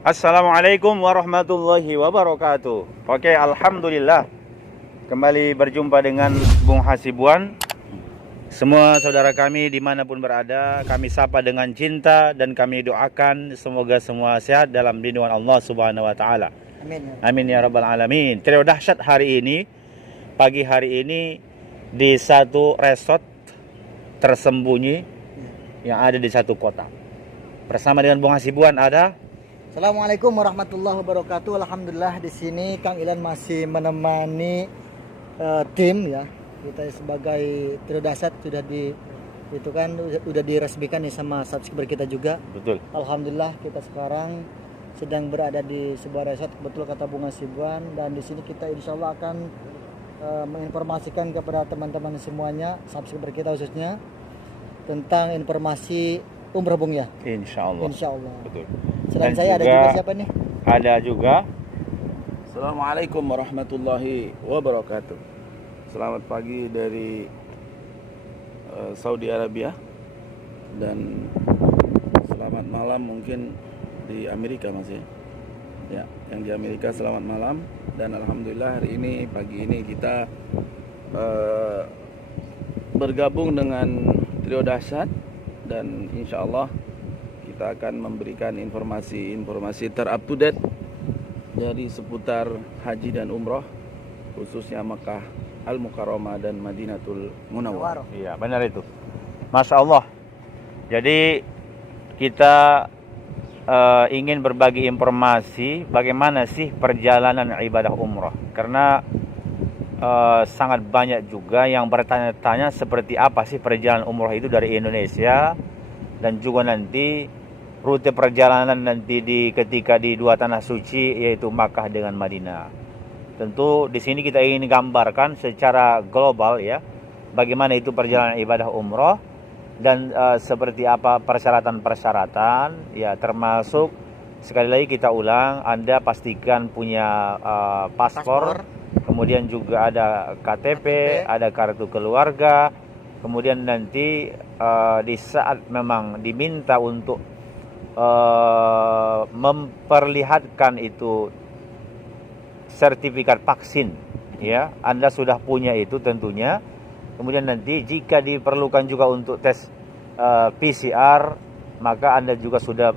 Assalamualaikum warahmatullahi wabarakatuh. Oke, alhamdulillah kembali berjumpa dengan Bung Hasibuan. Semua saudara kami dimanapun berada, kami sapa dengan cinta dan kami doakan semoga semua sehat dalam lindungan Allah Subhanahu wa taala. Amin. Amin ya rabbal alamin. Trio dahsyat hari ini, pagi hari ini di satu resort tersembunyi yang ada di satu kota. Bersama dengan Bung Hasibuan ada. Assalamualaikum warahmatullahi wabarakatuh. Alhamdulillah di sini Kang Ilan masih menemani tim ya. Kita sebagai Trio Dahsyat sudah udah diresmikan nih sama subscriber kita juga. Betul. Alhamdulillah kita sekarang sedang berada di sebuah resort, betul kata Bung Hasibuan, dan di sini kita insya Allah akan menginformasikan kepada teman-teman semuanya, subscriber kita khususnya, tentang informasi umroh Bung ya. Insya Allah. Insya Allah. Betul. Selain Dan saya ada juga siapa nih? Ada juga. Assalamualaikum warahmatullahi wabarakatuh. Selamat pagi dari Saudi Arabia dan selamat malam mungkin di Amerika masih. Ya, yang di Amerika selamat malam dan alhamdulillah hari ini pagi ini kita bergabung dengan Trio Dahsyat dan insya Allah kita akan memberikan informasi ter-up to date dari seputar haji dan umroh khususnya Mekah Al-Mukarramah dan Madinatul Munawwarah. Iya, benar itu. Masya Allah. Jadi kita ingin berbagi informasi bagaimana sih perjalanan ibadah umroh. Karena sangat banyak juga yang bertanya-tanya seperti apa sih perjalanan umroh itu dari Indonesia, dan juga nanti rute perjalanan nanti ketika di dua tanah suci yaitu Makkah dengan Madinah. Tentu di sini kita ingin gambarkan secara global ya, bagaimana itu perjalanan ibadah umroh dan seperti apa persyaratan-persyaratan ya, termasuk sekali lagi kita ulang, Anda pastikan punya paspor, kemudian juga ada KTP, ada kartu keluarga, kemudian nanti di saat memang diminta untuk memperlihatkan itu sertifikat vaksin ya, Anda sudah punya itu tentunya. Kemudian nanti jika diperlukan juga untuk tes PCR, maka Anda juga sudah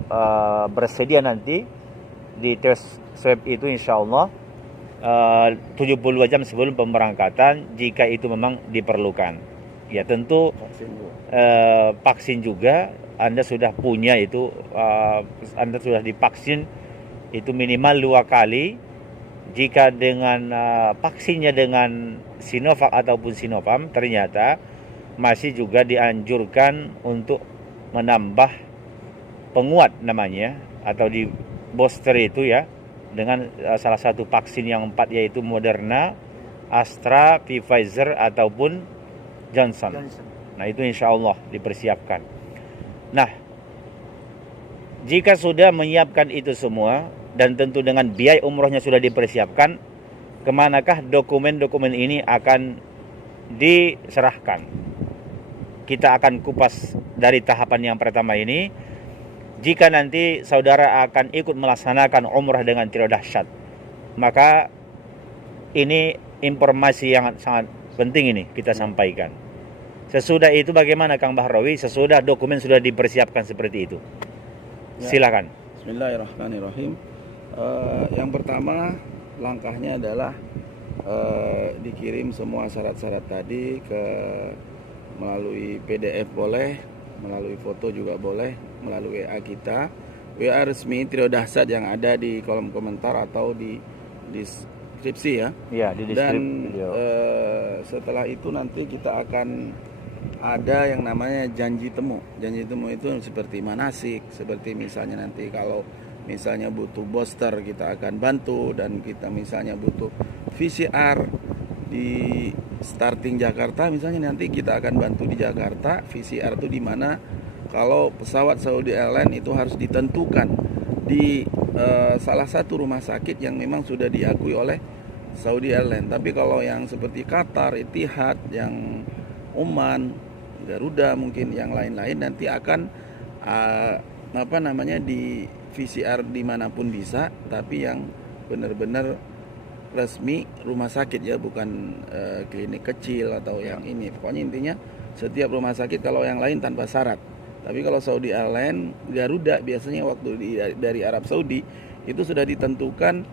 bersedia nanti di tes swab itu insya Allah 72 jam sebelum pemberangkatan jika itu memang diperlukan. Ya tentu vaksin juga Anda sudah punya itu, Anda sudah divaksin itu minimal 2 kali. Jika dengan vaksinnya dengan Sinovac ataupun Sinopharm ternyata masih juga dianjurkan untuk menambah penguat namanya atau di booster itu ya, dengan salah satu vaksin yang 4 yaitu Moderna, Astra, Pfizer ataupun Johnson. Nah itu insya Allah dipersiapkan. Nah, jika sudah menyiapkan itu semua dan tentu dengan biaya umrohnya sudah dipersiapkan, kemanakah dokumen-dokumen ini akan diserahkan? Kita akan kupas dari tahapan yang pertama ini. Jika nanti saudara akan ikut melaksanakan umrah dengan Trio Dahsyat, maka ini informasi yang sangat penting ini kita sampaikan. Sesudah itu bagaimana Kang Bahrawi? Sesudah dokumen sudah dipersiapkan seperti itu. Silakan. Bismillahirrahmanirrahim. Yang pertama langkahnya adalah dikirim semua syarat-syarat tadi melalui PDF boleh, melalui foto juga boleh, melalui WA kita, WA resmi Trio Dahsyat yang ada di kolom komentar atau di deskripsi ya. Iya, di deskripsi. Dan setelah itu nanti kita akan ada yang namanya janji temu. Janji temu itu seperti manasik, seperti misalnya nanti kalau misalnya butuh booster kita akan bantu, dan kita misalnya butuh VCR di starting Jakarta misalnya nanti kita akan bantu di Jakarta. VCR itu di mana kalau pesawat Saudi Airlines itu harus ditentukan di salah satu rumah sakit yang memang sudah diakui oleh Saudi Airlines. Tapi kalau yang seperti Qatar, Etihad, yang Oman, Garuda, mungkin yang lain-lain nanti akan apa namanya di VCR dimanapun bisa, tapi yang benar-benar resmi rumah sakit ya, bukan klinik kecil atau yang ini. Pokoknya intinya setiap rumah sakit, kalau yang lain tanpa syarat. Tapi kalau Saudi Airlines, Garuda biasanya waktu dari Arab Saudi itu sudah ditentukan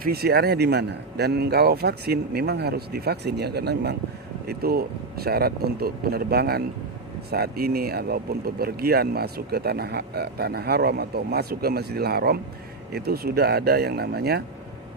VCR-nya di mana. Dan kalau vaksin memang harus divaksin ya, karena memang itu syarat untuk penerbangan saat ini ataupun bepergian masuk ke tanah haram atau masuk ke Masjidil Haram, itu sudah ada yang namanya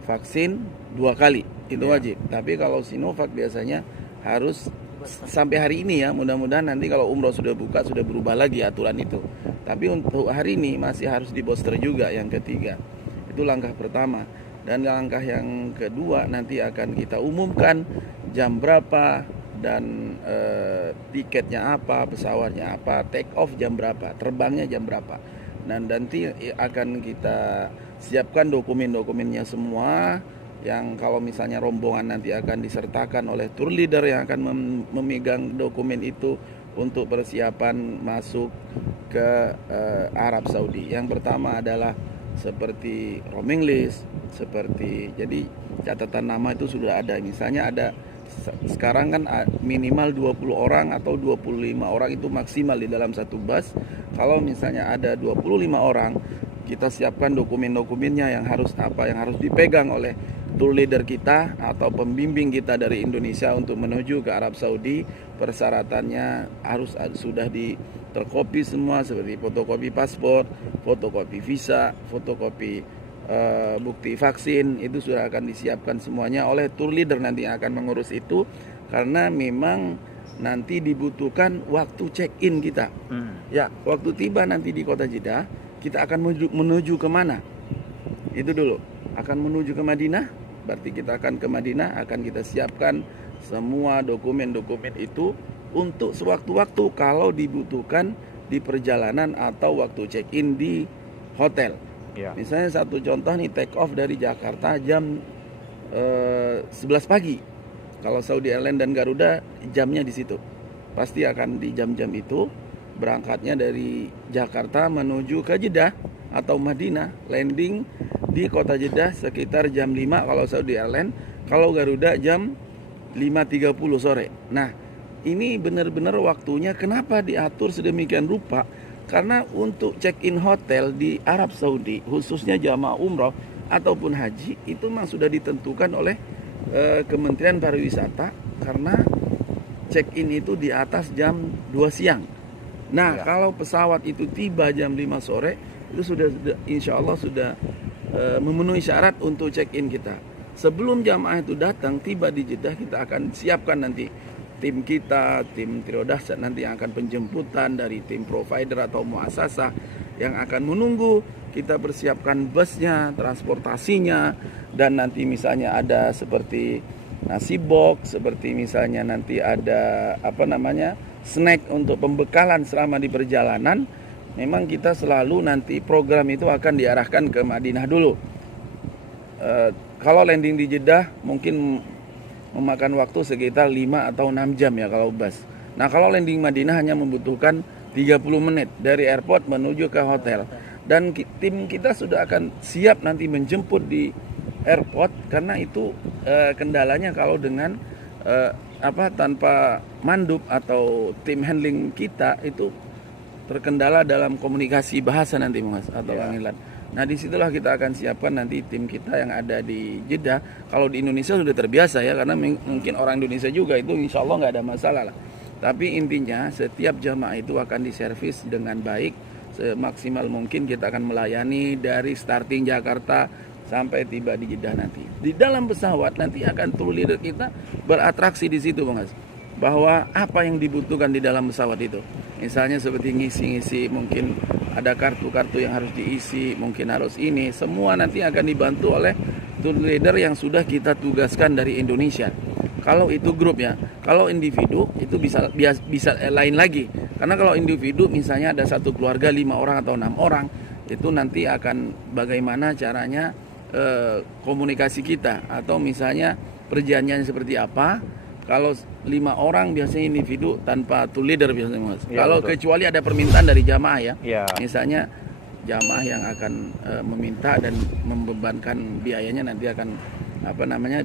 vaksin 2 kali, itu wajib. Tapi kalau Sinovac biasanya harus sampai hari ini ya, mudah-mudahan nanti kalau umroh sudah buka sudah berubah lagi aturan itu. Tapi untuk hari ini masih harus di booster juga yang ketiga. Itu langkah pertama. Dan langkah yang kedua nanti akan kita umumkan jam berapa dan tiketnya apa, pesawatnya apa, take off jam berapa, terbangnya jam berapa. Dan nanti akan kita siapkan dokumen-dokumennya semua, yang kalau misalnya rombongan nanti akan disertakan oleh tour leader yang akan memegang dokumen itu untuk persiapan masuk ke Arab Saudi. Yang pertama adalah seperti roaming list, seperti jadi catatan nama itu sudah ada. Misalnya ada sekarang kan minimal 20 orang atau 25 orang itu maksimal di dalam satu bus. Kalau misalnya ada 25 orang, kita siapkan dokumen-dokumennya yang harus dipegang oleh tour leader kita atau pembimbing kita dari Indonesia untuk menuju ke Arab Saudi. Persyaratannya harus sudah terkopi semua, seperti fotokopi paspor, fotokopi visa, fotokopi bukti vaksin. Itu sudah akan disiapkan semuanya oleh tour leader nanti yang akan mengurus itu, karena memang nanti dibutuhkan waktu check-in kita. Ya, waktu tiba nanti di kota Jeddah, kita akan menuju kemana? Itu dulu, akan menuju ke Madinah. Berarti kita akan ke Madinah, akan kita siapkan semua dokumen-dokumen itu untuk sewaktu-waktu kalau dibutuhkan di perjalanan atau waktu check-in di hotel. Misalnya satu contoh nih, take off dari Jakarta jam 11 pagi. Kalau Saudi Airlines dan Garuda jamnya di situ. Pasti akan di jam-jam itu berangkatnya dari Jakarta menuju ke Jeddah atau Madinah, landing di kota Jeddah sekitar jam 5 kalau Saudi Airlines, kalau Garuda jam 5.30 sore. Nah, ini benar-benar waktunya kenapa diatur sedemikian rupa? Karena untuk check-in hotel di Arab Saudi, khususnya jamaah umroh ataupun haji, itu memang sudah ditentukan oleh Kementerian Pariwisata, karena check-in itu di atas jam 2 siang. Nah, kalau pesawat itu tiba jam 5 sore, itu sudah insya Allah sudah memenuhi syarat untuk check-in kita. Sebelum jamaah itu datang, tiba di Jeddah, kita akan siapkan nanti tim kita, tim Trio Dahsyat nanti yang akan penjemputan dari tim provider atau muasasah yang akan menunggu. Kita persiapkan busnya, transportasinya, dan nanti misalnya ada seperti nasi box, seperti misalnya nanti ada snack untuk pembekalan selama di perjalanan. Memang kita selalu nanti program itu akan diarahkan ke Madinah dulu. Kalau landing di Jeddah mungkin memakan waktu sekitar 5 atau 6 jam ya kalau bus. Nah, kalau landing Madinah hanya membutuhkan 30 menit dari airport menuju ke hotel. Dan tim kita sudah akan siap nanti menjemput di airport, karena itu kendalanya kalau dengan tanpa mandub atau tim handling kita itu terkendala dalam komunikasi bahasa nanti Mas atau panggilan. Nah, disitulah kita akan siapkan nanti tim kita yang ada di Jeddah. Kalau di Indonesia sudah terbiasa ya, karena mungkin orang Indonesia juga itu insya Allah nggak ada masalah lah. Tapi intinya setiap jamaah itu akan diservis dengan baik, semaksimal mungkin kita akan melayani dari starting Jakarta sampai tiba di Jeddah nanti. Di dalam pesawat nanti akan tour leader kita beratraksi di situ Mas, bahwa apa yang dibutuhkan di dalam pesawat itu. Misalnya seperti ngisi-ngisi, mungkin ada kartu-kartu yang harus diisi, mungkin harus ini, semua nanti akan dibantu oleh tour leader yang sudah kita tugaskan dari Indonesia. Kalau itu grup ya, kalau individu itu bisa lain lagi. Karena kalau individu misalnya ada satu keluarga 5 orang atau 6 orang, itu nanti akan bagaimana caranya komunikasi kita, atau misalnya perjanjian seperti apa. kalau 5 orang biasanya individu tanpa tour leader biasanya Mas. Ya, Kalau betul. kecuali ada permintaan dari jamaah ya. Ya. Misalnya jamaah yang akan meminta dan membebankan biayanya nanti akan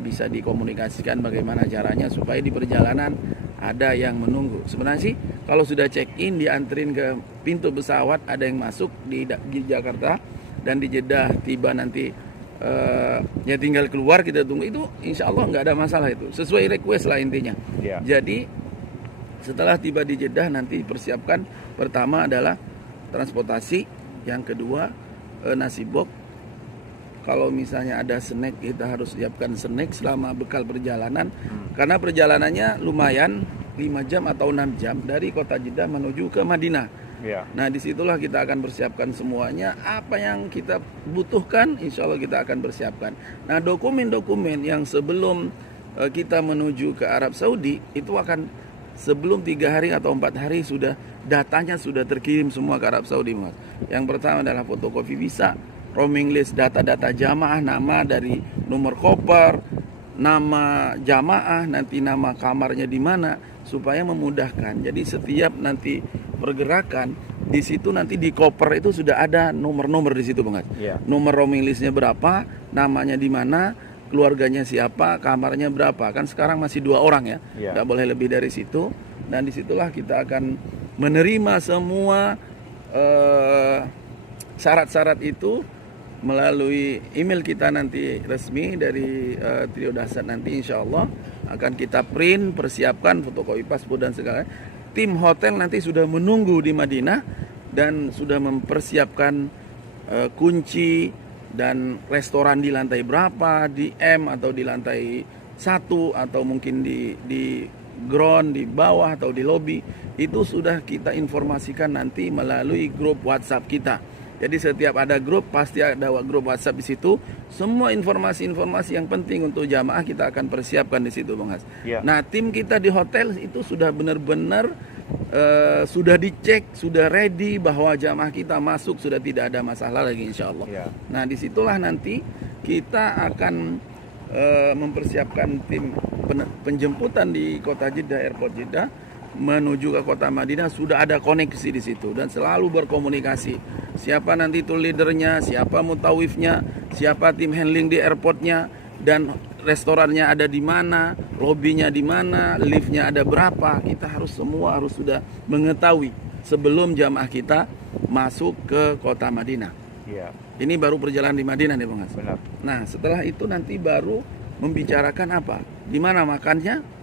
bisa dikomunikasikan bagaimana caranya supaya di perjalanan ada yang menunggu. Sebenarnya sih kalau sudah check in dianterin ke pintu pesawat, ada yang masuk di Jakarta dan di Jeddah tiba nanti ya tinggal keluar kita tunggu, itu insya Allah nggak ada masalah, itu sesuai request lah intinya. Ya. Jadi setelah tiba di Jeddah nanti persiapkan, pertama adalah transportasi, yang kedua nasi box. Kalau misalnya ada snack, kita harus siapkan snack selama bekal perjalanan. Karena perjalanannya lumayan 5 jam atau 6 jam dari kota Jeddah menuju ke Madinah. Ya. Nah disitulah kita akan persiapkan semuanya. Apa yang kita butuhkan insya Allah kita akan persiapkan. Nah dokumen-dokumen yang sebelum kita menuju ke Arab Saudi itu akan sebelum 3 hari atau 4 hari sudah datanya sudah terkirim semua ke Arab Saudi Mas. Yang pertama adalah fotokopi visa, roaming list, data-data jamaah, nama dari nomor koper, nama jamaah, nanti nama kamarnya di mana, supaya memudahkan. Jadi setiap nanti pergerakan di situ nanti di koper itu sudah ada nomor-nomor di situ Bang. Ya. Nomor roaming listnya berapa, namanya di mana, keluarganya siapa, kamarnya berapa. Kan sekarang masih 2 orang ya, Ya. nggak boleh lebih dari situ. Dan disitulah kita akan menerima semua syarat-syarat itu melalui email kita nanti resmi dari Trio Dahsyat. Nanti insya Allah akan kita print, persiapkan fotokopi paspor dan segala. Tim hotel nanti sudah menunggu di Madinah dan sudah mempersiapkan kunci dan restoran di lantai berapa, di M atau di lantai 1 atau mungkin di ground, di bawah atau di lobby. Itu sudah kita informasikan nanti melalui grup WhatsApp kita. Jadi setiap ada grup pasti ada grup WhatsApp di situ. Semua informasi-informasi yang penting untuk jamaah kita akan persiapkan di situ Bang Has. Ya. Nah tim kita di hotel itu sudah benar-benar sudah dicek, sudah ready bahwa jamaah kita masuk, sudah tidak ada masalah lagi insya Allah. Ya. Nah disitulah nanti kita akan mempersiapkan tim penjemputan di kota Jeddah, airport Jeddah menuju ke kota Madinah. Sudah ada koneksi di situ dan selalu berkomunikasi. Siapa nanti tour leadernya, siapa mutawifnya, siapa tim handling di airportnya, dan restorannya ada di mana, lobbynya di mana, liftnya ada berapa. Kita harus sudah mengetahui sebelum jamaah kita masuk ke kota Madinah. Ya. Ini baru perjalanan di Madinah nih Bang Has. Benar. Nah setelah itu nanti baru membicarakan apa, di mana makannya.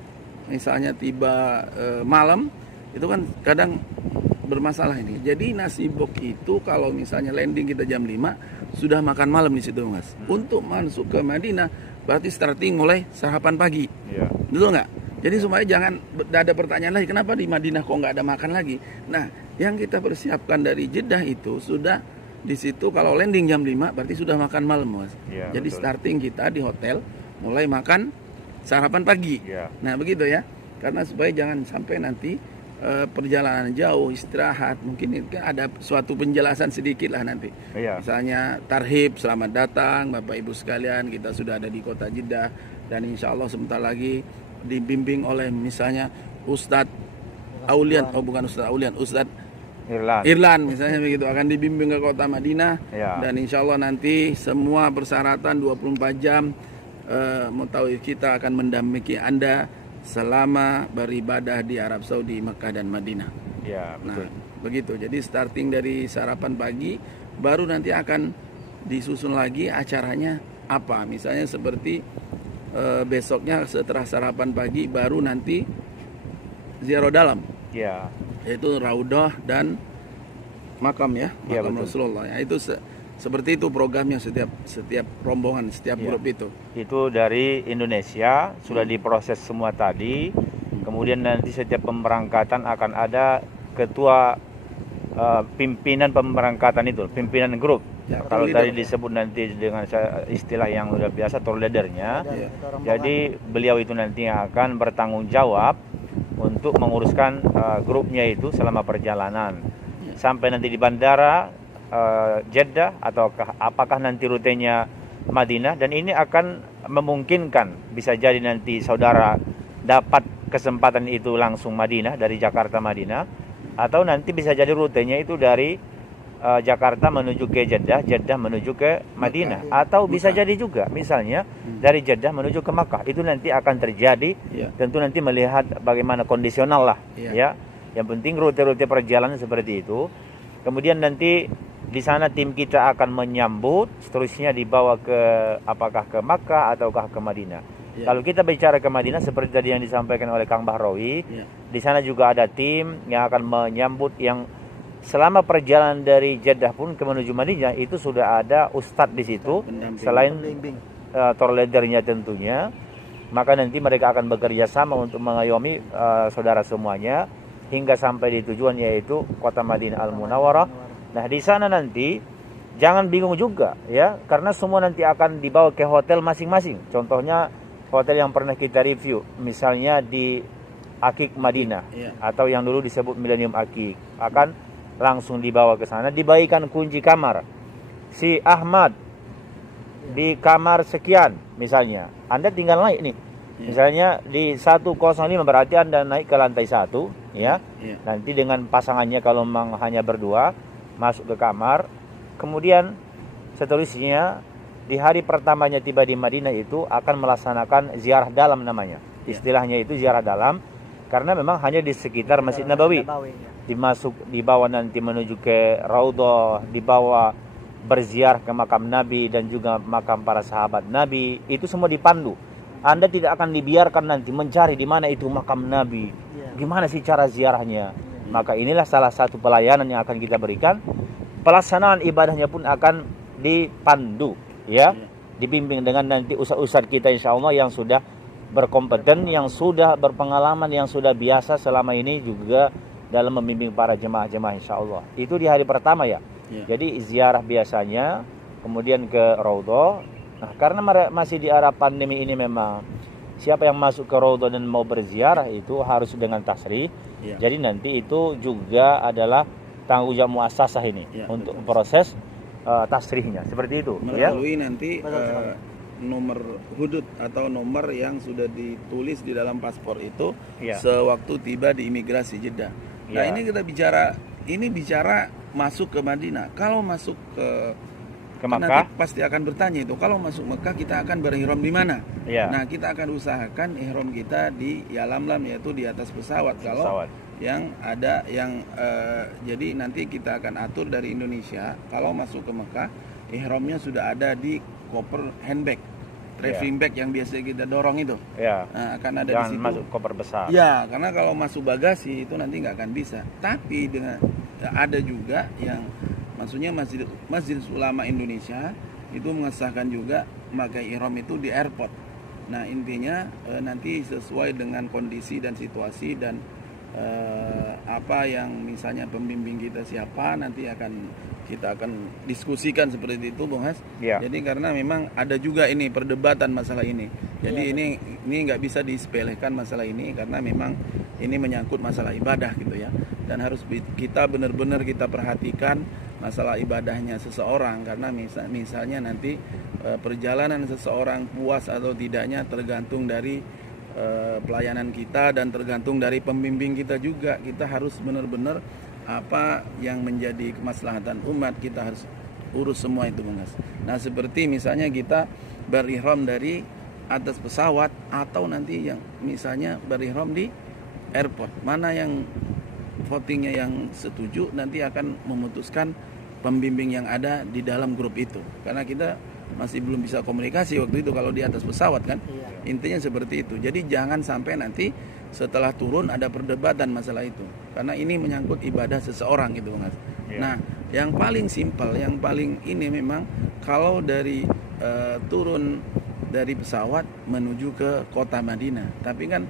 Misalnya tiba malam, itu kan kadang bermasalah ini. Jadi nasi box itu kalau misalnya landing kita jam 5, sudah makan malam di situ Mas. Untuk masuk ke Madinah berarti starting mulai sarapan pagi. Ya. Betul nggak? Jadi supaya jangan ada pertanyaan lagi, kenapa di Madinah kok nggak ada makan lagi. Nah yang kita persiapkan dari Jeddah itu sudah di situ. Kalau landing jam 5 berarti sudah makan malam Mas. Ya, Jadi betul. starting kita di hotel mulai makan sarapan pagi. Ya. Nah begitu ya, karena supaya jangan sampai nanti perjalanan jauh, istirahat, mungkin ada suatu penjelasan sedikit lah nanti. Iya. Misalnya tarhib, selamat datang Bapak Ibu sekalian, kita sudah ada di kota Jeddah dan insya Allah sebentar lagi dibimbing oleh misalnya Ustadz Aulian, bukan Ustadz Aulian, Ustadz Irlan misalnya begitu, akan dibimbing ke kota Madinah. Ya. Dan insya Allah nanti semua persyaratan 24 jam mutawif kita akan mendampingi Anda selama beribadah di Arab Saudi, Mekah dan Madinah. Ya, betul. Nah, begitu. Jadi starting dari sarapan pagi, baru nanti akan disusun lagi acaranya apa. Misalnya seperti besoknya setelah sarapan pagi baru nanti ziarah dalam, Ya. yaitu Raudah dan makam ya, Ya, makam betul. Rasulullah. Ya, itu seperti itu programnya setiap rombongan, setiap Ya. grup itu. Itu dari Indonesia sudah diproses semua tadi. Kemudian nanti setiap pemberangkatan akan ada ketua pimpinan pemberangkatan itu, pimpinan grup. Ya, Kalau tour tadi leader. disebut nanti dengan istilah yang udah biasa tour leadernya. Dan Iya. kita rombongan. Jadi beliau itu nanti akan bertanggung jawab untuk menguruskan grupnya itu selama perjalanan. Sampai nanti di bandara Jeddah atau apakah nanti rutenya Madinah, dan ini akan memungkinkan bisa jadi nanti saudara dapat kesempatan itu langsung Madinah, dari Jakarta Madinah, atau nanti bisa jadi rutenya itu dari Jakarta menuju ke Jeddah, Jeddah menuju ke Madinah, atau bisa jadi juga misalnya dari Jeddah menuju ke Makkah. Itu nanti akan terjadi, tentu nanti melihat bagaimana kondisional lah, ya. Yang penting rute-rute perjalanan seperti itu. Kemudian nanti di sana tim kita akan menyambut, seterusnya dibawa ke apakah ke Makkah ataukah ke Madinah. Kalau kita bicara ke Madinah seperti tadi yang disampaikan oleh Kang Bahrawi, di sana juga ada tim yang akan menyambut, yang selama perjalanan dari Jeddah pun ke menuju Madinah itu sudah ada ustadz di situ, selain tour leadernya tentunya. Maka nanti mereka akan bekerja sama untuk mengayomi saudara semuanya hingga sampai di tujuan, yaitu kota Madinah Al-Munawwarah. Nah, di sana nanti jangan bingung juga ya, karena semua nanti akan dibawa ke hotel masing-masing. Contohnya hotel yang pernah kita review, misalnya di Akik Madinah, atau yang dulu disebut Millennium Akik, akan langsung dibawa ke sana, dibagikan kunci kamar. Si Ahmad di kamar sekian misalnya, Anda tinggal naik nih. Misalnya di 105 berarti Anda naik ke lantai 1 ya. Nanti dengan pasangannya kalau memang hanya berdua masuk ke kamar. Kemudian seterusnya di hari pertamanya tiba di Madinah itu akan melaksanakan ziarah dalam namanya. Istilahnya itu ziarah dalam, karena memang hanya di sekitar Masjid Nabawi. Dibawa nanti menuju ke Raudhah, dibawa berziarah ke makam Nabi dan juga makam para sahabat Nabi. Itu semua dipandu. Anda tidak akan dibiarkan nanti mencari di mana itu makam Nabi, gimana sih cara ziarahnya. Maka inilah salah satu pelayanan yang akan kita berikan. Pelaksanaan ibadahnya pun akan dipandu, ya, dibimbing dengan nanti ustadz-ustadz kita insya Allah yang sudah berkompeten, yang sudah berpengalaman, yang sudah biasa selama ini juga dalam membimbing para jemaah-jemaah insya Allah. Itu di hari pertama ya. Jadi ziarah biasanya, kemudian ke Raudhah. Nah, karena masih di era pandemi ini memang siapa yang masuk ke Raudhah dan mau berziarah itu harus dengan tasrih. Jadi nanti itu juga adalah tanggung jawab muassasah ini untuk proses tasrihnya. Seperti itu. Melalui nanti nomor hudud atau nomor yang sudah ditulis di dalam paspor itu sewaktu tiba di imigrasi Jeddah. Nah, ini kita bicara masuk ke Madinah. Kalau masuk ke Makkah, nanti pasti akan bertanya itu, kalau masuk Mekah kita akan berihram di mana? Nah, kita akan usahakan ihram kita di Yalamlam, yaitu di atas pesawat. Kalau yang ada yang jadi nanti kita akan atur dari Indonesia, kalau masuk ke Mekah ihramnya sudah ada di koper handbag, traveling bag yang biasa kita dorong itu. Nah, akan ada di situ. Masuk koper besar. Ya, karena kalau masuk bagasi itu nanti nggak akan bisa. Tapi dengan ada juga yang maksudnya Masjid Ulama Indonesia itu mengesahkan juga memakai ihram itu di airport. Nah, intinya nanti sesuai dengan kondisi dan situasi dan apa yang misalnya pembimbing kita siapa, nanti kita akan diskusikan seperti itu, Bung Has. Jadi karena memang ada juga ini perdebatan masalah ini. Jadi ini nggak bisa disepelekan masalah ini, karena memang ini menyangkut masalah ibadah gitu ya. Dan harus kita benar-benar kita perhatikan masalah ibadahnya seseorang, karena misalnya nanti perjalanan seseorang puas atau tidaknya tergantung dari pelayanan kita dan tergantung dari pembimbing kita juga. Kita harus benar-benar apa yang menjadi kemaslahatan umat kita harus urus semua itu, Bang Mas. Nah, seperti misalnya kita berihram dari atas pesawat atau nanti yang misalnya berihram di airport, mana yang votingnya yang setuju nanti akan memutuskan pembimbing yang ada di dalam grup itu. Karena kita masih belum bisa komunikasi waktu itu kalau di atas pesawat kan. Intinya seperti itu. Jadi jangan sampai nanti setelah turun ada perdebatan masalah itu. Karena ini menyangkut ibadah seseorang gitu, Mas. Nah, yang paling simpel, yang paling ini memang kalau dari turun dari pesawat menuju ke kota Madinah. Tapi kan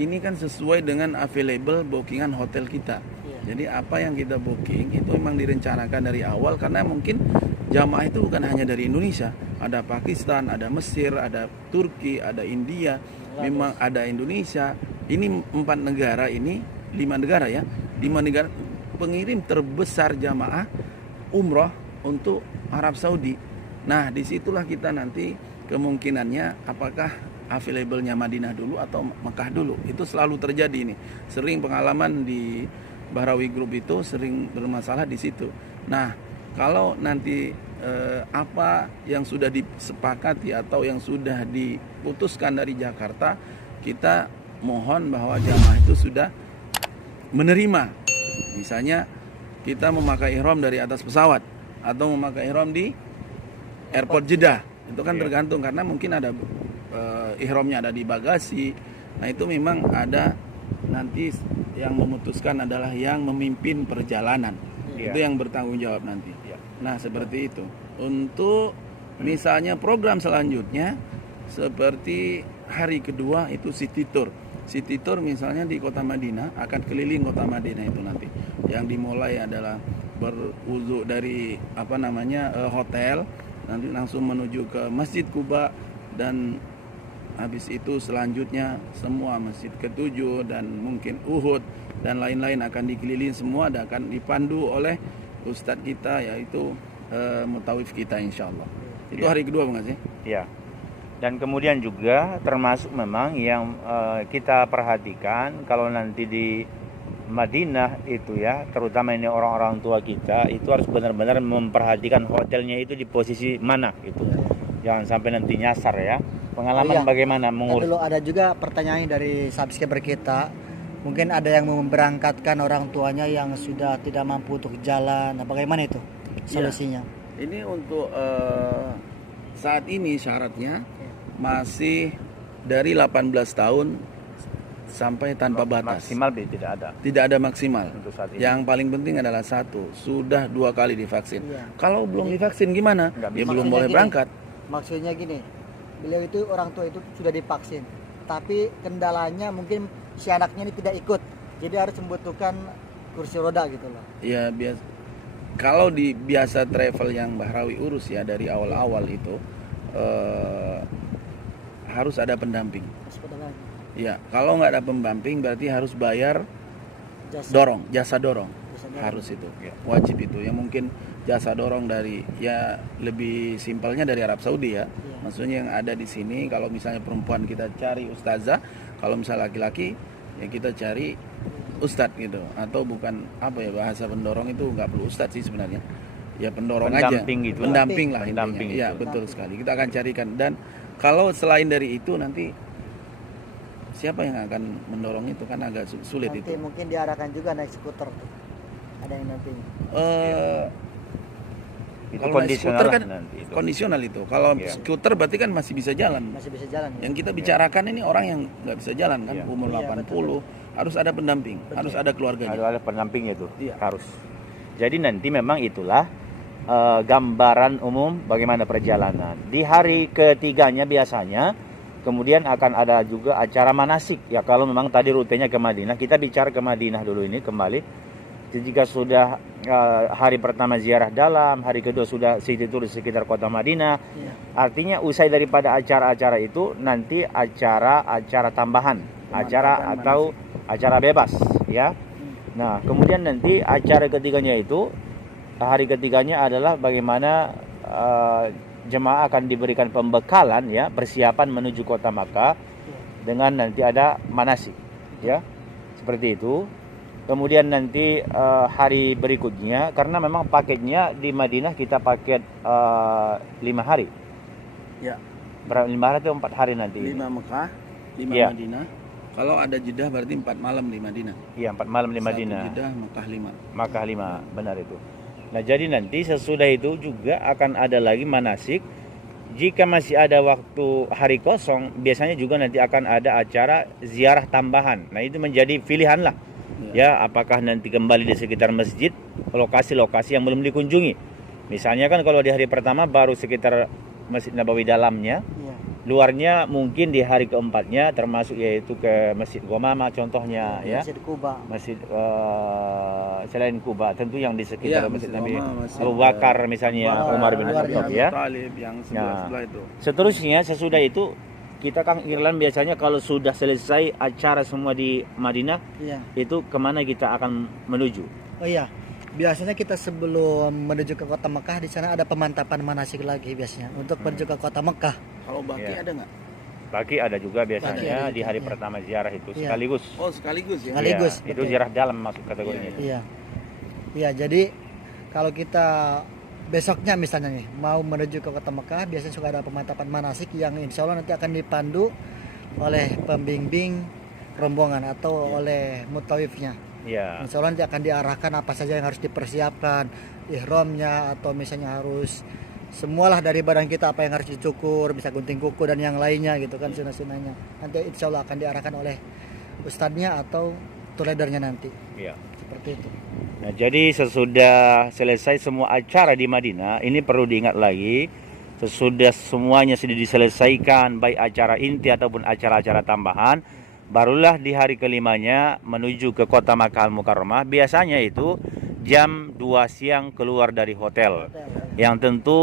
ini kan sesuai dengan available bookingan hotel kita. Jadi apa yang kita booking itu memang direncanakan dari awal, karena mungkin jamaah itu bukan hanya dari Indonesia, ada Pakistan, ada Mesir, ada Turki, ada India, memang ada Indonesia. Ini 4 negara ini, 5 negara ya, 5 negara pengirim terbesar jamaah umroh untuk Arab Saudi. Nah, disitulah kita nanti kemungkinannya apakah available-nya Madinah dulu atau Mekah dulu. Itu selalu terjadi ini. Sering pengalaman di Bahrawi Group itu sering bermasalah di situ. Nah, kalau nanti apa yang sudah disepakati atau yang sudah diputuskan dari Jakarta, kita mohon bahwa jamaah itu sudah menerima. Misalnya kita memakai ihram dari atas pesawat atau memakai ihram di airport Jeddah. Itu kan tergantung karena mungkin ada ihramnya ada di bagasi. Nah, itu memang ada nanti yang memutuskan adalah yang memimpin perjalanan. Itu yang bertanggung jawab nanti. Nah, seperti itu. Untuk misalnya program selanjutnya seperti hari kedua itu City Tour. City Tour misalnya di Kota Madinah, akan keliling Kota Madinah itu nanti. Yang dimulai adalah berwudu dari hotel, nanti langsung menuju ke Masjid Quba, dan habis itu selanjutnya semua masjid ke-7 dan mungkin Uhud dan lain-lain akan dikeliling semua dan akan dipandu oleh ustadz kita, yaitu mutawif kita insyaallah. Itu hari kedua Bang sih? Ya. Dan kemudian juga termasuk memang yang kita perhatikan kalau nanti di Madinah itu ya, terutama ini orang-orang tua kita itu harus benar-benar memperhatikan hotelnya itu di posisi mana gitu. Jangan sampai nanti nyasar ya. Pengalaman bagaimana mengurus? Dulu ada juga pertanyaan dari subscriber kita. Mungkin ada yang memberangkatkan orang tuanya yang sudah tidak mampu untuk jalan. Nah, bagaimana itu solusinya? Ya, ini untuk saat ini syaratnya masih dari 18 tahun sampai tanpa batas. Maksimal tidak ada. Tidak ada maksimal. Untuk saat ini. Yang paling penting adalah satu, sudah 2 kali divaksin. Kalau belum divaksin gimana? Dia belum boleh berangkat. Maksudnya gini, beliau itu orang tua itu sudah divaksin, tapi kendalanya mungkin si anaknya ini tidak ikut, jadi harus membutuhkan kursi roda gitu loh. Iya, biasa. Kalau di biasa travel yang Bahrawi urus ya dari awal-awal itu harus ada pendamping. Ya, kalau nggak ada pendamping berarti harus bayar jasa dorong. Harus itu, wajib itu. Yang mungkin jasa dorong dari ya lebih simpelnya dari Arab Saudi ya. Maksudnya yang ada di sini, kalau misalnya perempuan kita cari ustazah, kalau misalnya laki-laki ya kita cari ustadz gitu. Atau bukan bahasa pendorong itu nggak perlu ustadz sih sebenarnya. Ya pendamping aja. Gitu. Pendamping lah intinya. Pendamping Iya, betul sekali. Kita akan carikan, dan kalau selain dari itu nanti siapa yang akan mendorong itu kan agak sulit. Nanti itu. Mungkin diarahkan juga naik skuter tuh. Ada yang namping. Kalau kondisional kan kondisional itu. Kalau skuter berarti kan masih bisa jalan. Masih bisa jalan. Yang kita bicarakan ini orang yang nggak bisa jalan kan, umur 80, betul. Harus ada pendamping, harus ada keluarganya. Harus ada pendamping itu, harus. Jadi nanti memang itulah gambaran umum bagaimana perjalanan. Di hari ketiganya biasanya kemudian akan ada juga acara manasik. Ya kalau memang tadi rutenya ke Madinah, kita bicara ke Madinah dulu ini kembali. Jika sudah hari pertama ziarah dalam, hari kedua sudah City Tour di sekitar kota Madinah, artinya usai daripada acara-acara itu nanti acara tambahan, acara bebas, ya. Nah, kemudian nanti acara ketiganya itu, hari ketiganya adalah bagaimana jemaah akan diberikan pembekalan, ya, persiapan menuju kota Makkah dengan nanti ada manasik, ya, seperti itu. Kemudian nanti hari berikutnya, karena memang paketnya di Madinah kita paket 5 hari. Ya. 5 hari atau 4 hari nanti? 5 Mekah, 5 Madinah. Kalau ada Jeddah berarti 4 malam di Madinah. Iya, 4 malam di Madinah. Jeddah, Mekah 5. Mekah 5, benar itu. Nah, jadi nanti sesudah itu juga akan ada lagi manasik. Jika masih ada waktu hari kosong, biasanya juga nanti akan ada acara ziarah tambahan. Nah, itu menjadi pilihan lah. Ya, apakah nanti kembali di sekitar masjid, lokasi-lokasi yang belum dikunjungi. Misalnya kan kalau di hari pertama baru sekitar Masjid Nabawi dalamnya, luarnya mungkin di hari keempatnya termasuk yaitu ke Masjid Ghamamah contohnya, ya. Masjid Quba. Masjid selain Quba tentu yang di sekitar Masjid Nabi Abu Bakar misalnya, Umar bin Khattab, ya. Yang sebelah itu. Seterusnya sesudah itu kita Kang Irlan biasanya kalau sudah selesai acara semua di Madinah, itu kemana kita akan menuju? Oh iya, biasanya kita sebelum menuju ke kota Mekah di sana ada pemantapan manasik lagi biasanya untuk menuju ke kota Mekah. Kalau baki ada nggak? Pagi ada juga biasanya Pagi ada di hari juga, pertama ziarah itu Iya. sekaligus. Oh, sekaligus ya. Sekaligus, Iya, itu betul. ziarah dalam masuk kategorinya itu. Iya. Iya, jadi kalau kita besoknya misalnya nih mau menuju ke kota Mekah, biasanya suka ada pemantapan manasik yang insya Allah nanti akan dipandu oleh pembimbing rombongan atau oleh mutawifnya. Iya. Insya Allah nanti akan diarahkan apa saja yang harus dipersiapkan, ihramnya atau misalnya harus semualah dari badan kita apa yang harus dicukur, bisa gunting kuku dan yang lainnya gitu kan sunah-sunahnya. Nanti insya Allah akan diarahkan oleh ustadznya atau tour leadernya nanti. Iya. Seperti itu. Nah, jadi sesudah selesai semua acara di Madinah, ini perlu diingat lagi, sesudah semuanya sudah diselesaikan, baik acara inti ataupun acara-acara tambahan, barulah di hari kelimanya menuju ke kota Makkah Al-Mukarramah. Biasanya itu jam 2 siang keluar dari hotel. Yang tentu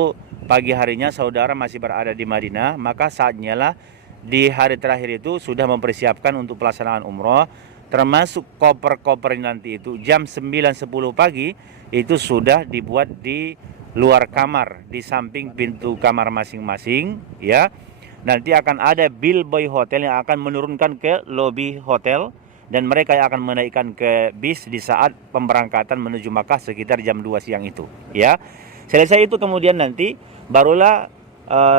pagi harinya saudara masih berada di Madinah, maka saatnya lah di hari terakhir itu sudah mempersiapkan untuk pelaksanaan umroh, termasuk koper-koper nanti itu jam 9.10 pagi itu sudah dibuat di luar kamar, di samping pintu kamar masing-masing, ya. Nanti akan ada billboy hotel yang akan menurunkan ke lobi hotel dan mereka yang akan menaikkan ke bis di saat pemberangkatan menuju Makkah sekitar jam 2 siang itu, ya. Selesai itu kemudian nanti barulah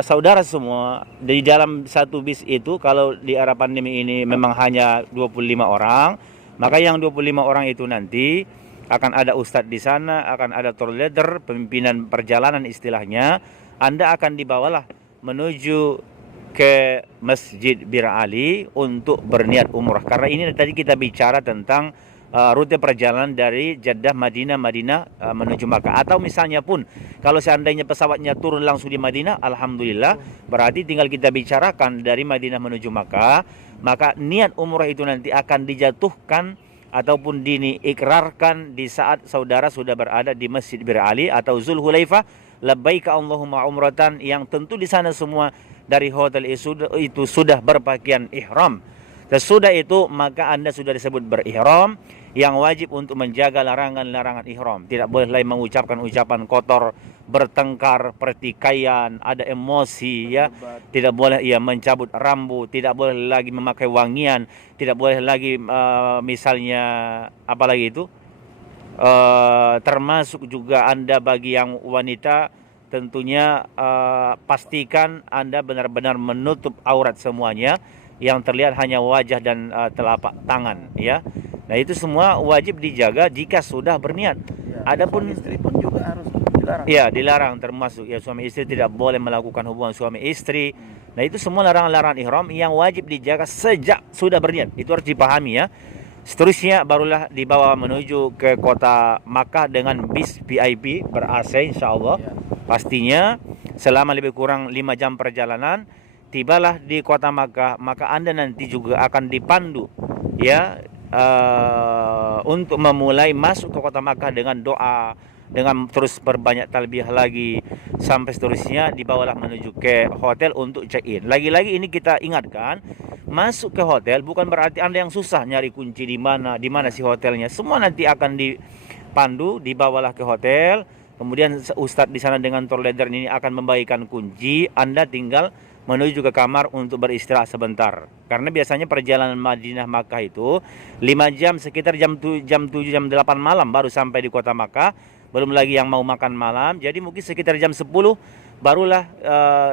saudara semua di dalam satu bis itu, kalau di era pandemi ini memang hanya 25 orang, maka yang 25 orang itu nanti akan ada ustadz di sana, akan ada tour leader, pemimpinan perjalanan istilahnya. Anda akan dibawalah menuju ke Masjid Bir Ali untuk berniat umrah. Karena ini tadi kita bicara tentang rute perjalanan dari Jeddah Madinah menuju Makkah. Atau misalnya pun kalau seandainya pesawatnya turun langsung di Madinah, alhamdulillah, berarti tinggal kita bicarakan dari Madinah menuju Makkah, maka niat umrah itu nanti akan dijatuhkan ataupun diikrarkan di saat saudara sudah berada di Masjid Bir Ali atau Zulhulaifah, labbaika Allahumma umratan, yang tentu di sana semua dari hotel itu sudah berpakaian ihram. Sesudah itu maka Anda sudah disebut berihram, yang wajib untuk menjaga larangan-larangan ihram. Tidak boleh lagi mengucapkan ucapan kotor, bertengkar, pertikaian, ada emosi, ya. Tidak boleh mencabut rambut, tidak boleh lagi memakai wangian, tidak boleh lagi misalnya apalagi itu termasuk juga Anda bagi yang wanita tentunya pastikan Anda benar-benar menutup aurat semuanya, yang terlihat hanya wajah dan telapak tangan, ya. Nah, itu semua wajib dijaga jika sudah berniat. Adapun suami istri pun juga harus dilarang. Ya, dilarang, termasuk ya suami istri tidak boleh melakukan hubungan suami istri. Nah, itu semua larangan-larangan ihram yang wajib dijaga sejak sudah berniat. Itu harus dipahami, ya. Seterusnya barulah dibawa menuju ke kota Makkah dengan bis VIP ber-AC insyaallah. Pastinya selama lebih kurang 5 jam perjalanan tibalah di kota Makkah, maka Anda nanti juga akan dipandu, ya, untuk memulai masuk ke kota Makkah dengan doa, dengan terus berbanyak talbiyah lagi, sampai seterusnya dibawalah menuju ke hotel untuk check-in. Lagi-lagi ini kita ingatkan, masuk ke hotel bukan berarti Anda yang susah nyari kunci di mana sih hotelnya. Semua nanti akan dipandu, dibawalah ke hotel. Kemudian ustadz di sana dengan tour leader ini akan membagikan kunci. Anda tinggal menuju ke kamar untuk beristirahat sebentar. Karena biasanya perjalanan Madinah Makkah itu 5 jam, sekitar jam 7 jam 8 malam baru sampai di kota Makkah. Belum lagi yang mau makan malam. Jadi mungkin sekitar jam 10 barulah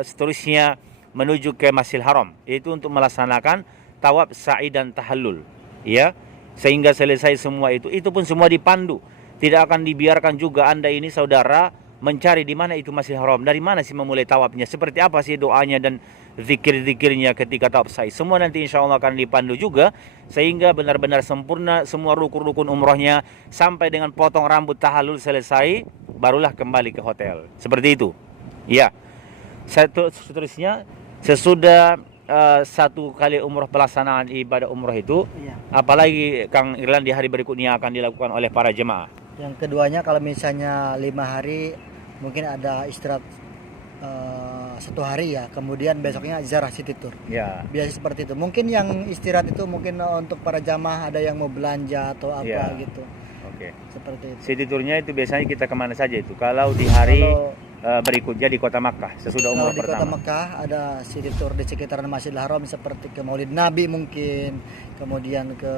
seterusnya menuju ke Masjidil Haram. Itu untuk melaksanakan tawaf, sa'i dan tahallul, ya. Sehingga selesai semua itu pun semua dipandu. Tidak akan dibiarkan juga Anda ini saudara mencari di mana itu Masjidil Haram, dari mana sih memulai tawafnya, seperti apa sih doanya dan zikir-zikirnya ketika tawaf sa'i. Semua nanti insya Allah akan dipandu juga, sehingga benar-benar sempurna semua rukun-rukun umrohnya sampai dengan potong rambut tahallul selesai, barulah kembali ke hotel. Seperti itu, ya. Seterusnya sesudah satu kali umroh, pelaksanaan ibadah umroh itu, apalagi Kang Irlan di hari berikutnya akan dilakukan oleh para jemaah. Yang keduanya kalau misalnya 5 hari mungkin ada istirahat 1 hari, ya. Kemudian besoknya ziarah city tour. Ya. Biasa seperti itu. Mungkin yang istirahat itu mungkin untuk para jamaah ada yang mau belanja atau apa gitu. Oke. Seperti itu. City tournya itu biasanya kita kemana saja itu? Kalau di hari Kalau berikutnya di kota Makkah sesudah Kalau umrah di kota pertama. Mekah ada city tour di sekitaran Masjidil Haram seperti ke Maulid Nabi mungkin, kemudian ke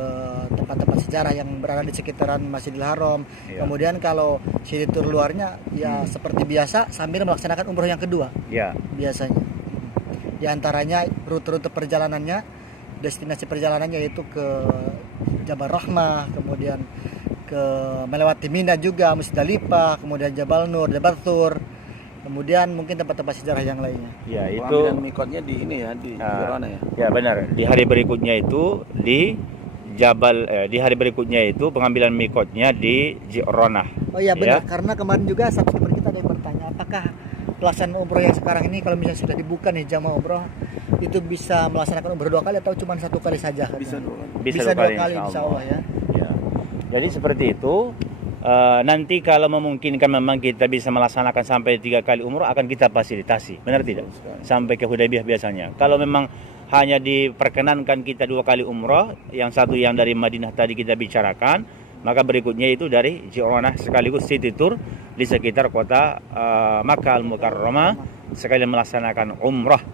tempat-tempat sejarah yang berada di sekitaran Masjidil Haram. Iya. Kemudian kalau city tour luarnya ya seperti biasa sambil melaksanakan umroh yang kedua Ya, biasanya. Di antaranya rute-rute perjalanannya, destinasi perjalanannya yaitu ke Jabal Rahmah, kemudian ke melewati Mina juga, Musdalifah, kemudian Jabal Nur, Jabal Tur. Kemudian mungkin tempat-tempat sejarah yang lainnya. ya itu. Pengambilan mikotnya di ini ya, di Jirona ya. Ya benar. Di hari berikutnya itu di di hari berikutnya itu pengambilan mikotnya di Ji'ronah. Oh iya benar, Ya. karena kemarin juga subscriber kita ada yang bertanya apakah pelaksanaan umroh yang sekarang ini kalau misalnya sudah dibuka nih jamaah umroh itu bisa melaksanakan umroh 2 kali atau cuma 1 kali saja? Bisa dua kan. Bisa 2 kali insya Allah ya. Ya. Jadi seperti itu. Nanti kalau memungkinkan memang kita bisa melaksanakan sampai 3 kali umroh akan kita fasilitasi, benar tidak? Sampai ke Hudaybiyah biasanya. Kalau memang hanya diperkenankan kita 2 kali umroh, yang satu yang dari Madinah tadi kita bicarakan, maka berikutnya itu dari Ji'ronah sekaligus city tour di sekitar kota Makkah Al-Mukarramah sekalian melaksanakan umroh.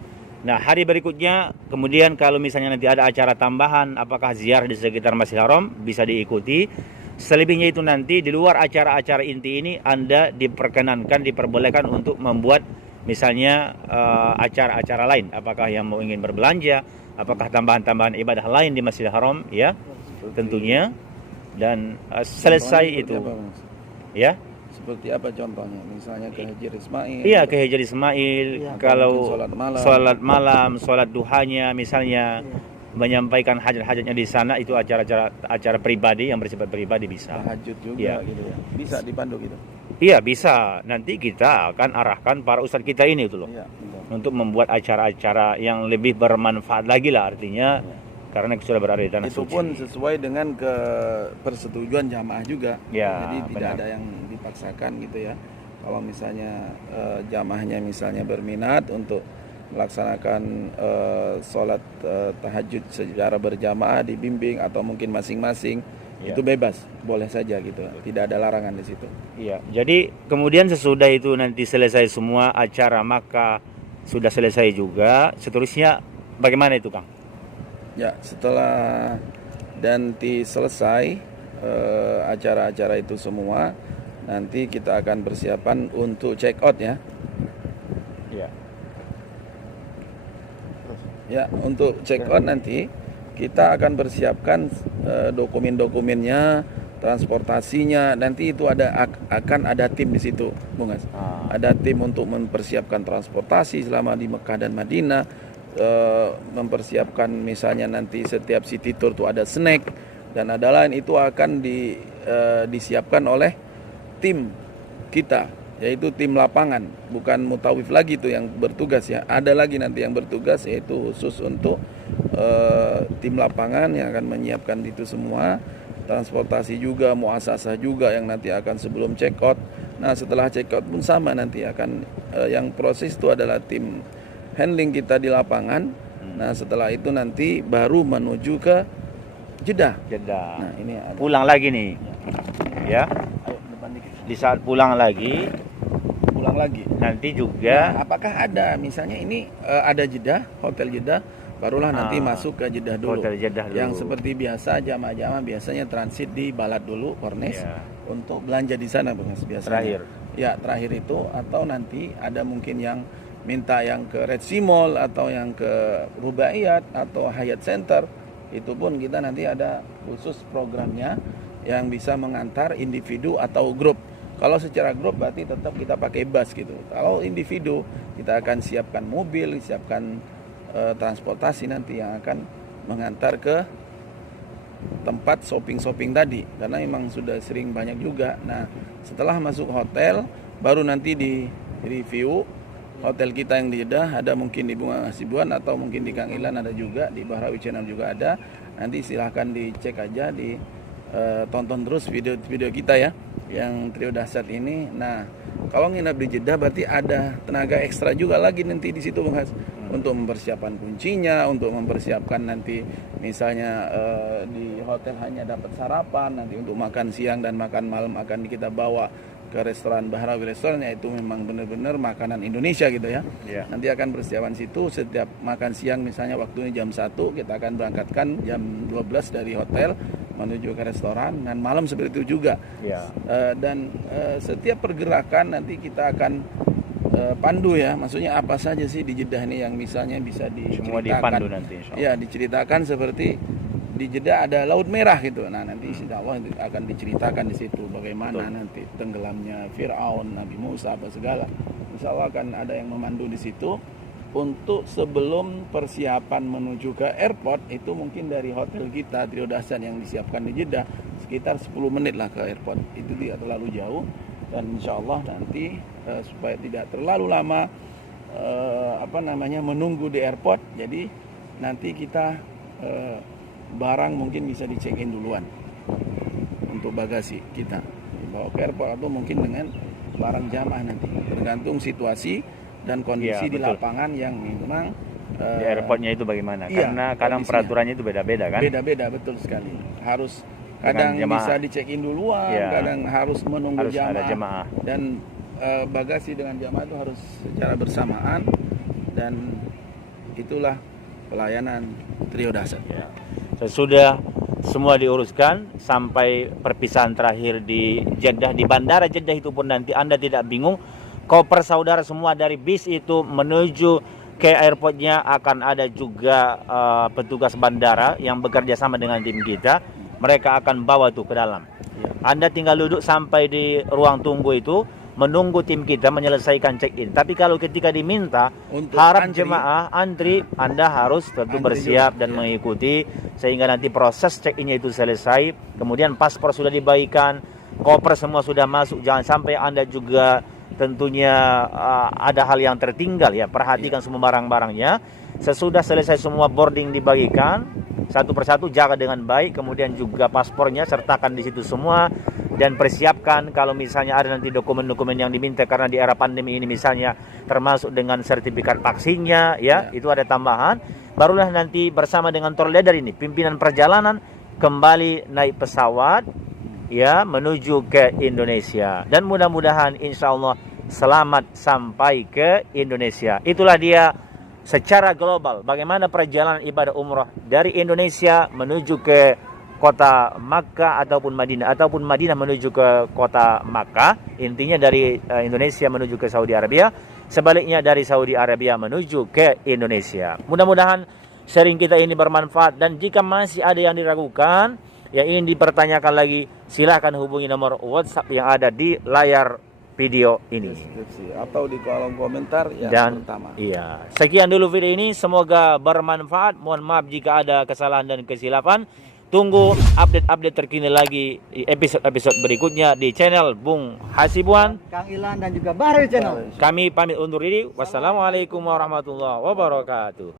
Nah, hari berikutnya kemudian kalau misalnya nanti ada acara tambahan, apakah ziarah di sekitar Masjidil Haram bisa diikuti. Selebihnya itu nanti di luar acara-acara inti ini Anda diperbolehkan untuk membuat misalnya acara-acara lain. Apakah yang mau ingin berbelanja, apakah tambahan-tambahan ibadah lain di Masjidil Haram, ya tentunya. Dan selesai Contohnya itu, seperti apa, Mas? ya. Seperti apa contohnya? Misalnya ke Hijr Ismail. Iya, ke Hijr Ismail. Iya. Kalau Mungkin sholat malam, sholat duhanya misalnya. Menyampaikan hajat-hajatnya di sana itu acara pribadi yang bersifat pribadi bisa. Tahajud juga Iya. gitu ya. Bisa dipandu gitu. Iya bisa. Nanti kita akan arahkan para ustadz kita ini itu loh Iya, betul. untuk membuat acara-acara yang lebih bermanfaat lagi lah artinya karena sudah berada di tanah Itu suci. pun sesuai dengan persetujuan jamaah juga. Ya, Jadi tidak benar. ada yang dipaksakan gitu ya. Kalau misalnya jamaahnya misalnya berminat untuk melaksanakan sholat tahajud secara berjamaah dibimbing atau mungkin masing-masing, Ya. itu bebas, boleh saja gitu, tidak ada larangan di situ. Iya. Jadi kemudian sesudah itu nanti selesai semua acara maka sudah selesai juga. Seterusnya bagaimana itu Kang? Ya, setelah nanti selesai acara-acara itu semua, nanti kita akan persiapan untuk check out ya. Iya. Ya, untuk check out nanti kita akan persiapkan dokumen-dokumennya, transportasinya. Nanti itu akan ada tim di situ, Bung Mas. Ada tim untuk mempersiapkan transportasi selama di Mekah dan Madinah, mempersiapkan misalnya nanti setiap city tour itu ada snack dan ada lain, itu akan disiapkan oleh tim kita, yaitu tim lapangan, bukan mutawif lagi itu yang bertugas ya. Ada lagi nanti yang bertugas yaitu khusus untuk tim lapangan yang akan menyiapkan itu semua, transportasi juga, muasasah juga yang nanti akan sebelum check out. Nah, setelah check out pun sama nanti akan yang proses itu adalah tim handling kita di lapangan. Nah, setelah itu nanti baru menuju ke Jeddah. Jeddah. Nah, ini ada. Pulang lagi nih. Ya. Ayo, depan dikit. Di saat pulang lagi Pulang lagi. nanti juga Nah, apakah ada misalnya ini ada Jeddah, hotel Jeddah, barulah nanti masuk ke Jeddah dulu. Hotel Jeddah dulu. Yang seperti biasa jamaah-jamaah biasanya transit di Balad dulu, Kornes, Ya. untuk belanja di sana, Bang, biasanya. Terakhir. Ya, terakhir itu, atau nanti ada mungkin yang minta yang ke Red Sea Mall atau yang ke Rubaiyat atau Hyatt Center. Itu pun kita nanti ada khusus programnya yang bisa mengantar individu atau grup. Kalau secara grup berarti tetap kita pakai bus gitu. Kalau individu kita akan siapkan mobil, siapkan transportasi nanti yang akan mengantar ke tempat shopping-shopping tadi, karena memang sudah sering banyak juga. Nah, setelah masuk hotel baru nanti di review hotel kita yang di Jeddah, ada mungkin di Bunga Hasibuan atau mungkin di Kang Ilan ada juga, di Bahrawi Channel juga ada. Nanti silahkan dicek aja, tonton terus video-video kita ya yang trio dahsyat ini. Nah, kalau nginap di Jeddah berarti ada tenaga ekstra juga lagi nanti di situ, Bang Has, untuk mempersiapkan kuncinya, untuk mempersiapkan nanti misalnya di hotel hanya dapat sarapan, nanti untuk makan siang dan makan malam akan kita bawa ke ke restoran Bahrawi Restoran, yaitu memang benar-benar makanan Indonesia gitu ya. Ya. Nanti akan persiapan situ, setiap makan siang misalnya waktunya jam 1, kita akan berangkatkan jam 12 dari hotel menuju ke restoran, dan malam seperti itu juga. Ya. Dan setiap pergerakan nanti kita akan pandu ya, maksudnya apa saja sih di Jeddah ini yang misalnya bisa Semua diceritakan. dipandu nanti insyaallah. Ya, diceritakan seperti di Jeddah ada Laut Merah gitu. Nah, nanti insya Allah akan diceritakan di situ bagaimana nanti tenggelamnya Fir'aun, Nabi Musa, apa segala. Insya Allah akan ada yang memandu di situ. Untuk sebelum persiapan menuju ke airport, itu mungkin dari hotel kita Trio Dahsyat yang disiapkan di Jeddah sekitar 10 menit lah ke airport. Itu tidak terlalu jauh, dan insya Allah nanti supaya tidak terlalu lama menunggu di airport, jadi nanti kita barang mungkin bisa di-check-in duluan untuk bagasi kita dibawa ke airport, atau mungkin dengan barang jamaah nanti, tergantung situasi dan kondisi di lapangan yang memang Di airportnya itu bagaimana? Iya, Karena kadang kondisinya. peraturannya itu beda-beda kan? beda-beda, betul sekali. Harus kadang jemaah. bisa di-check-in duluan, Iya. kadang harus menunggu Harus ada jamaah. jemaah. Dan bagasi dengan jamaah itu harus secara bersamaan, dan itulah pelayanan Trio Dahsyat. Ya. Sesudah semua diuruskan sampai perpisahan terakhir di Jeddah, di bandara Jeddah itu pun nanti Anda tidak bingung, koper saudara semua dari bis itu menuju ke airportnya akan ada juga petugas bandara yang bekerja sama dengan tim kita. Mereka akan bawa tuh ke dalam. Ya. Anda tinggal duduk sampai di ruang tunggu itu menunggu tim kita menyelesaikan check-in. Tapi kalau ketika diminta Untuk harap antri, jemaah antri, Anda harus tentu Antri bersiap juga, dan ya. mengikuti sehingga nanti proses check-innya itu selesai. Kemudian paspor sudah dibagikan, koper semua sudah masuk. Jangan sampai Anda juga tentunya ada hal yang tertinggal ya. Perhatikan semua barang-barangnya. Sesudah selesai semua boarding dibagikan, satu persatu jaga dengan baik, kemudian juga paspornya sertakan di situ semua, dan persiapkan kalau misalnya ada nanti dokumen-dokumen yang diminta karena di era pandemi ini, misalnya termasuk dengan sertifikat vaksinnya ya, itu ada tambahan. Barulah nanti bersama dengan tour leader ini, pimpinan perjalanan, kembali naik pesawat ya menuju ke Indonesia, dan mudah-mudahan insya Allah selamat sampai ke Indonesia. Itulah dia secara global bagaimana perjalanan ibadah umrah dari Indonesia menuju ke kota Makkah ataupun Madinah menuju ke kota Makkah. Intinya dari Indonesia menuju ke Saudi Arabia, sebaliknya dari Saudi Arabia menuju ke Indonesia. Mudah-mudahan sharing kita ini bermanfaat, dan jika masih ada yang diragukan, yang ingin dipertanyakan lagi, silahkan hubungi nomor WhatsApp yang ada di layar video ini. deskripsi atau di kolom komentar yang Dan pertama. iya, sekian dulu video ini, semoga bermanfaat. Mohon maaf jika ada kesalahan dan kesilapan. Tunggu update-update terkini lagi di episode-episode berikutnya di channel Bung Hasibuan. Kang Ilan dan juga Bahrawi Channel. Kami pamit undur diri. Wassalamualaikum warahmatullahi wabarakatuh.